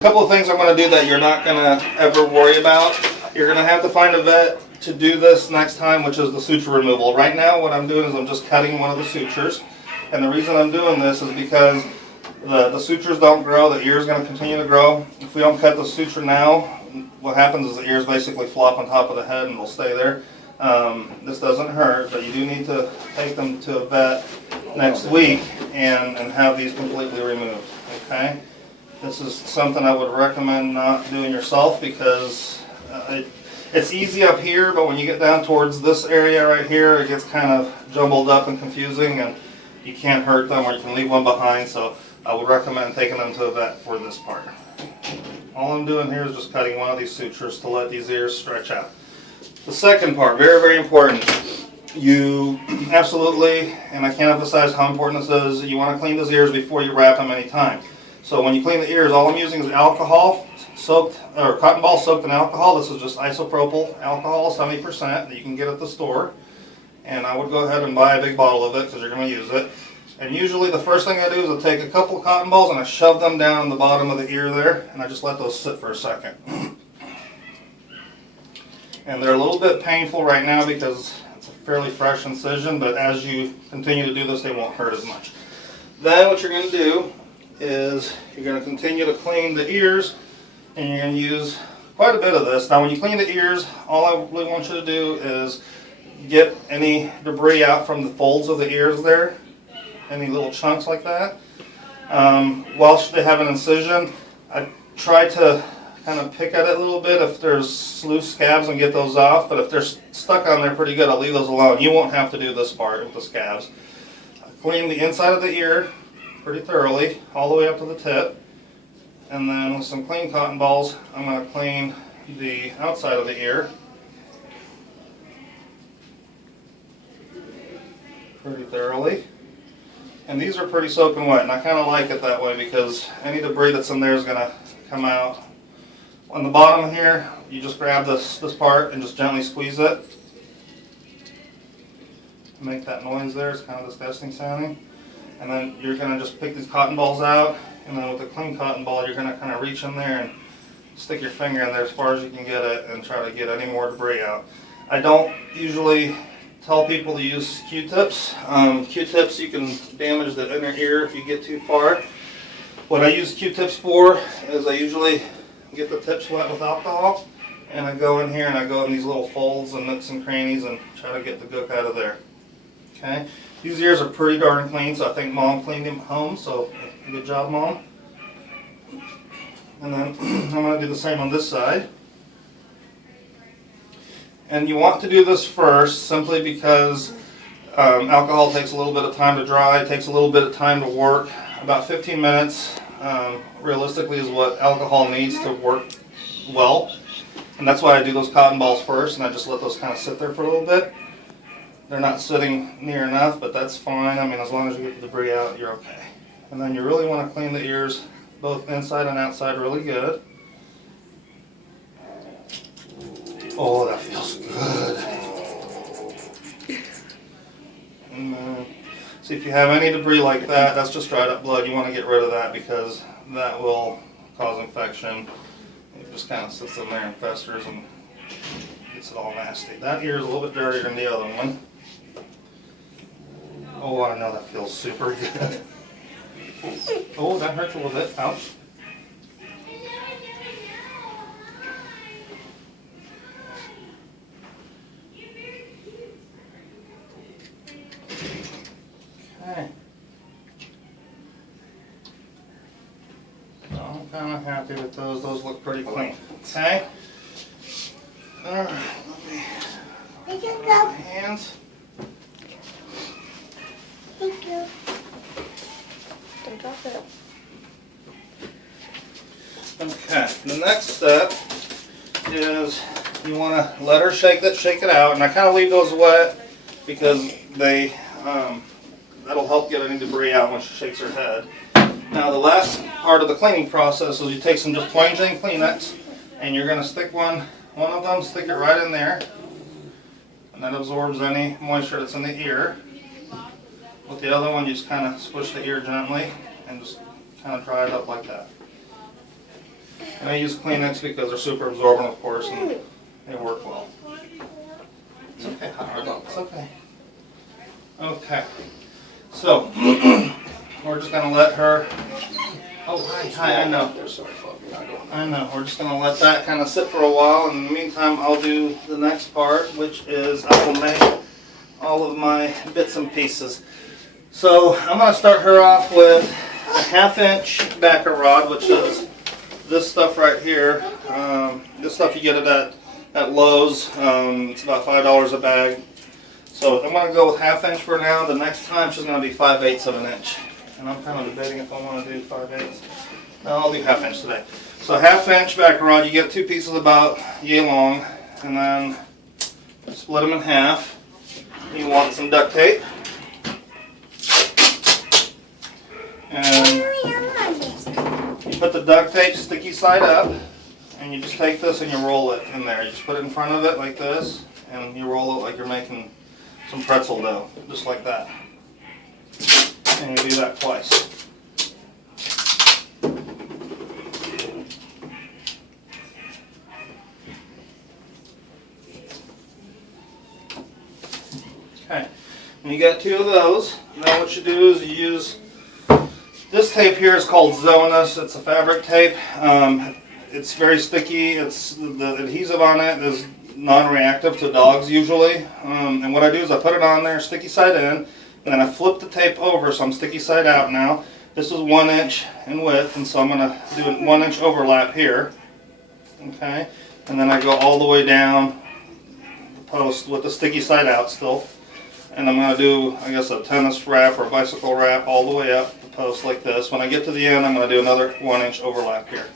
A couple of things I'm going to do that you're not going to ever worry about. You're going to have to find a vet to do this next time, which is the suture removal. Right now what I'm doing is I'm just cutting one of the sutures. And the reason I'm doing this is because the sutures don't grow, the ear is going to continue to grow. If we don't cut the suture now, what happens is the ears basically flop on top of the head and will stay there. This doesn't hurt, but you do need to take them to a vet next week and have these completely removed. Okay? This is something I would recommend not doing yourself because it's easy up here, but when you get down towards this area right here, it gets kind of jumbled up and confusing, and you can't hurt them or you can leave one behind, so I would recommend taking them to a vet for this part. All I'm doing here is just cutting one of these sutures to let these ears stretch out. The second part, very, very important. You absolutely, and I can't emphasize how important this is, you want to clean those ears before you wrap them anytime. So when you clean the ears, all I'm using is alcohol soaked, or cotton ball soaked in alcohol. This is just isopropyl alcohol, 70% that you can get at the store. And I would go ahead and buy a big bottle of it because you're going to use it. And usually the first thing I do is I take a couple cotton balls and I shove them down the bottom of the ear there, and I just let those sit for a second. And they're a little bit painful right now because it's a fairly fresh incision, but as you continue to do this, they won't hurt as much. Then what you're going to do is you're going to continue to clean the ears, and you're going to use quite a bit of this. Now when you clean the ears, all I really want you to do is get any debris out from the folds of the ears there, any little chunks like that. Whilst they have an incision, I try to kind of pick at it a little bit if there's loose scabs and get those off, but if they're stuck on there pretty good, I'll leave those alone. You won't have to do this part with the scabs. Clean the inside of the ear pretty thoroughly, all the way up to the tip, and then with some clean cotton balls, I'm going to clean the outside of the ear pretty thoroughly. And these are pretty soaking wet, and I kind of like it that way because any debris that's in there is going to come out. On the bottom here, you just grab this part and just gently squeeze it. Make that noise there, it's kind of disgusting sounding. And then you're going to just pick these cotton balls out, and then with the clean cotton ball you're going to kind of reach in there and stick your finger in there as far as you can get it and try to get any more debris out. I don't usually tell people to use Q-tips. Q-tips, you can damage the inner ear if you get too far. What I use Q-tips for is I usually get the tips wet with alcohol, and I go in here and I go in these little folds and nooks and crannies and try to get the gook out of there. Okay, these ears are pretty darn clean, so I think Mom cleaned them at home, so good job, Mom. And then I'm going to do the same on this side. And you want to do this first simply because alcohol takes a little bit of time to dry, it takes a little bit of time to work. About 15 minutes realistically is what alcohol needs to work well. And that's why I do those cotton balls first, and I just let those kind of sit there for a little bit. They're not sitting near enough, but that's fine. I mean, as long as you get the debris out, you're okay. And then you really want to clean the ears, both inside and outside, really good. Oh, that feels good. And then, see if you have any debris like that, that's just dried up blood. You want to get rid of that because that will cause infection. It just kind of sits in there and festers and gets it all nasty. That ear is a little bit dirtier than the other one. Oh, I know that feels super good. Oh, that hurts a little bit. Ouch. Okay. So I'm kind of happy with those. Those look pretty clean. Okay. All right. Let me go. My hands. Thank you. Don't drop it. Okay, the next step is you want to let her shake it out, and I kind of leave those wet because they that'll help get any debris out when she shakes her head. Now the last part of the cleaning process is you take some just plain Jane Kleenex, and you're going to stick one of them, stick it right in there, and that absorbs any moisture that's in the ear. With the other one, you just kind of squish the ear gently and just kind of dry it up like that. And I use Kleenex because they're super absorbent, of course, and they work well. It's okay, it's okay. Okay. So, we're just going to let her... Oh, hi, I know. I know. We're just going to let that kind of sit for a while. In the meantime, I'll do the next part, which is I will make all of my bits and pieces. So, I'm going to start her off with a 1/2-inch backer rod, which is this stuff right here. This stuff you get it at Lowe's. It's about $5 a bag. So I'm going to go with 1/2 inch for now. The next time she's going to be 5/8 of an inch. And I'm kind of debating if I want to do 5/8. No, I'll do 1/2 inch today. So 1/2 inch backer rod, you get 2 pieces about yay long, and then split them in half. You want some duct tape. And you put the duct tape sticky side up, and you just take this and you roll it in there. You just put it in front of it like this, and you roll it like you're making some pretzel dough, just like that. And you do that twice. Okay, when you get 2 of those, then what you do is you use this tape here is called Zonus. It's a fabric tape. It's very sticky. The adhesive on it is non-reactive to dogs usually. And what I do is I put it on there, sticky side in, and then I flip the tape over so I'm sticky side out now. This is 1 inch in width, and so I'm going to do a 1 inch overlap here. Okay, and then I go all the way down the post with the sticky side out still. And I'm going to do, I guess, a tennis wrap or a bicycle wrap all the way up the post like this. When I get to the end, I'm going to do another 1 inch overlap here.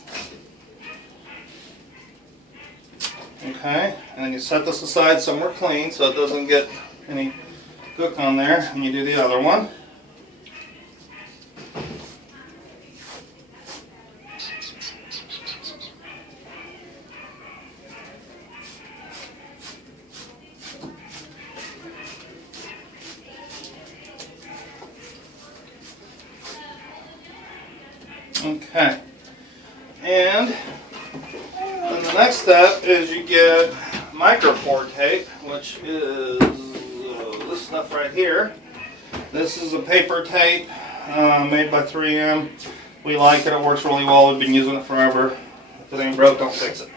Okay, and then you set this aside somewhere clean so it doesn't get any gook on there, and you do the other one. Okay, and then the next step is you get micropore tape, which is this stuff right here. This is a paper tape made by 3M. We like it, it works really well, we've been using it forever. If it ain't broke, don't fix it.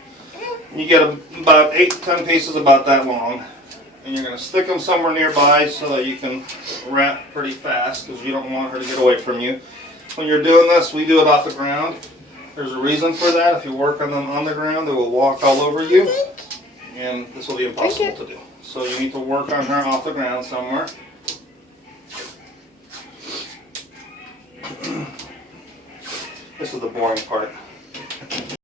You get about 8 to 10 pieces about that long, and you're going to stick them somewhere nearby so that you can wrap pretty fast because you don't want her to get away from you. When you're doing this, we do it off the ground. There's a reason for that. If you work on them on the ground, they will walk all over you, and this will be impossible to do. So you need to work on her off the ground somewhere. This is the boring part.